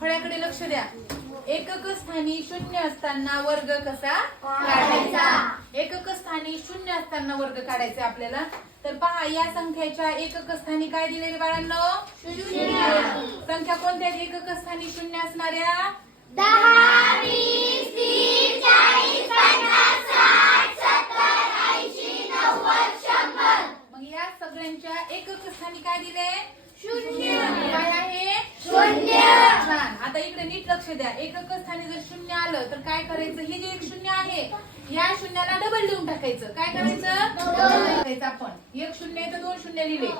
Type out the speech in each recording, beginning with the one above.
फळ्याकडे लक्ष द्या. एकक स्थानी शून्य असताना वर्ग कसा काढायचा. एकक स्थानी शून्य असताना वर्ग काढायचा आपल्याला. तर पहा या संख्येच्या एकक स्थानी काय दिलेले बाळांनो? शून्य. संख्या कोणत्या आहेत एकक स्थानी शून्य असणाऱ्या? 10, 20, 30, 40, 50, 60, 70, 80, 90, 100. मग या सगळ्यांच्या एकक स्थानी काय दिले? शून्य. काय आहे? शून्य. छान. आता इकडे नीट लक्ष द्या. एकक स्थानी जर शून्य आलं तर काय करायचं? हे जे एक शून्य आहे या शून्याला डबल लिहून टाकायचं. काय करायचं? डबल टाकायचं. आपण एक शून्य आहे तर दोन शून्य लिहिले.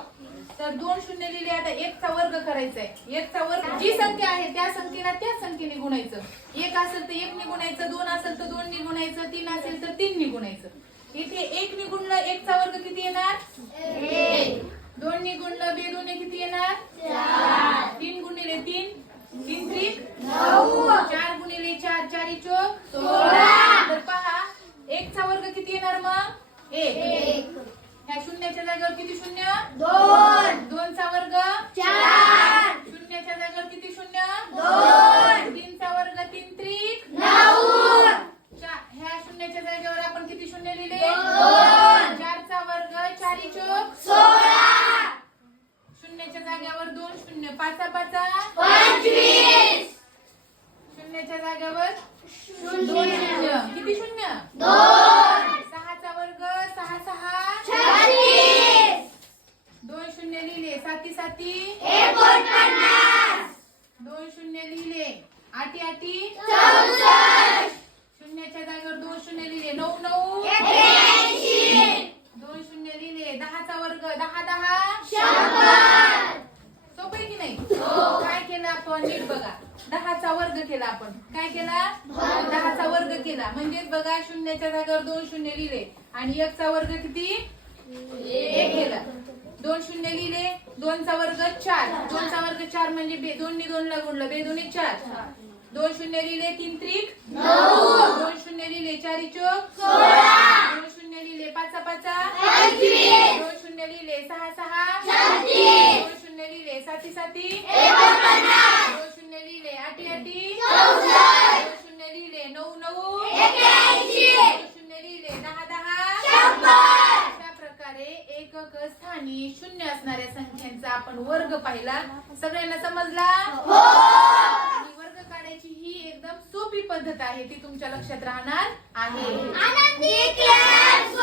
तर दोन शून्य लिहिले. आता एकचा वर्ग करायचा आहे. एकचा वर्ग जी संख्या आहे त्या संख्येला त्याच संख्येने गुणायचं. एक असेल तर एक ने गुणायचं, दोन असेल तर दोन ने गुणायचं, तीन असेल तर तीन ने गुणायचं. इथे एक ने गुणलं एकचा वर्ग किती येणार? एक. दोन ने गुणलं बेदोने किती येणार? चार. तीन गुणिले तीन, तीन त्रिक 9. चार गुणिले चार, चारी चोक 16. तर पहा एकचा वर्ग किती येणार मग? एक. ह्या शून्याच्या जागेवर किती शून्य? 2. दोनचा वर्ग 4. शून्याच्या जागेवर किती शून्य? 2. तीनचा वर्ग तीन त्रिक 9. ह्या शून्याच्या जागेवर आपण किती शून्य लिहिले? 2. चारचा वर्ग चारी चोक 16. शून्याच्या जागेवर दोन शून्य, पाचा पाचा 25. शून्याच्या जागेवर दोन शून्य, किती शून्य? 2. सहाचा वर्ग सहा सहा 36. दोन शून्य लिहिले. साती साती 49. दोन शून्य लिहिले. आठी आठी 64. शून्याच्या जागेवर दोन शून्य लिहिले. 9 9 81. दोन शून्य लिहिले. दहाचा वर्ग 10 10 100. सोपं आहे की नाही? काय केलं आपण? नीट बघा. 10चा वर्ग केला आपण. काय केला? 10चा वर्ग केला. म्हणजेच बघा शून्याच्या जागेवर दोन शून्य लिहिले आणि एकचा वर्ग किती? एक केला. दोन शून्य लिहिले. दोनचा वर्ग 4. दोनचा वर्ग 4 म्हणजे दोन ने दोन ला गुणलं. बेदोने 4. दोन शून्य लिहिले. तीन त्रिक 9. दोन शून्य लिहिले. चारी चोक 16. दोन शून्य लिहिले. पाचा पाचा 25. दोन शून्य लिहिले. सहा सहा 36. दोन शून्य लिहिले. साती साती 49. दोन शून्य लिहिले. आठी आठी 64. दोन शून्य लिहिले. 9 9 81. दोन शून्य लिहिले. 10 10 100. अशा प्रकारे एकक स्थानी शून्य असणाऱ्या संख्यांचा आपण वर्ग पाहिला. सगळ्यांना समजला? वर्ग काढायची ही एकदम सोपी पद्धत आहे. ती तुमच्या लक्षात राहणार आहे. आनंदी क्लास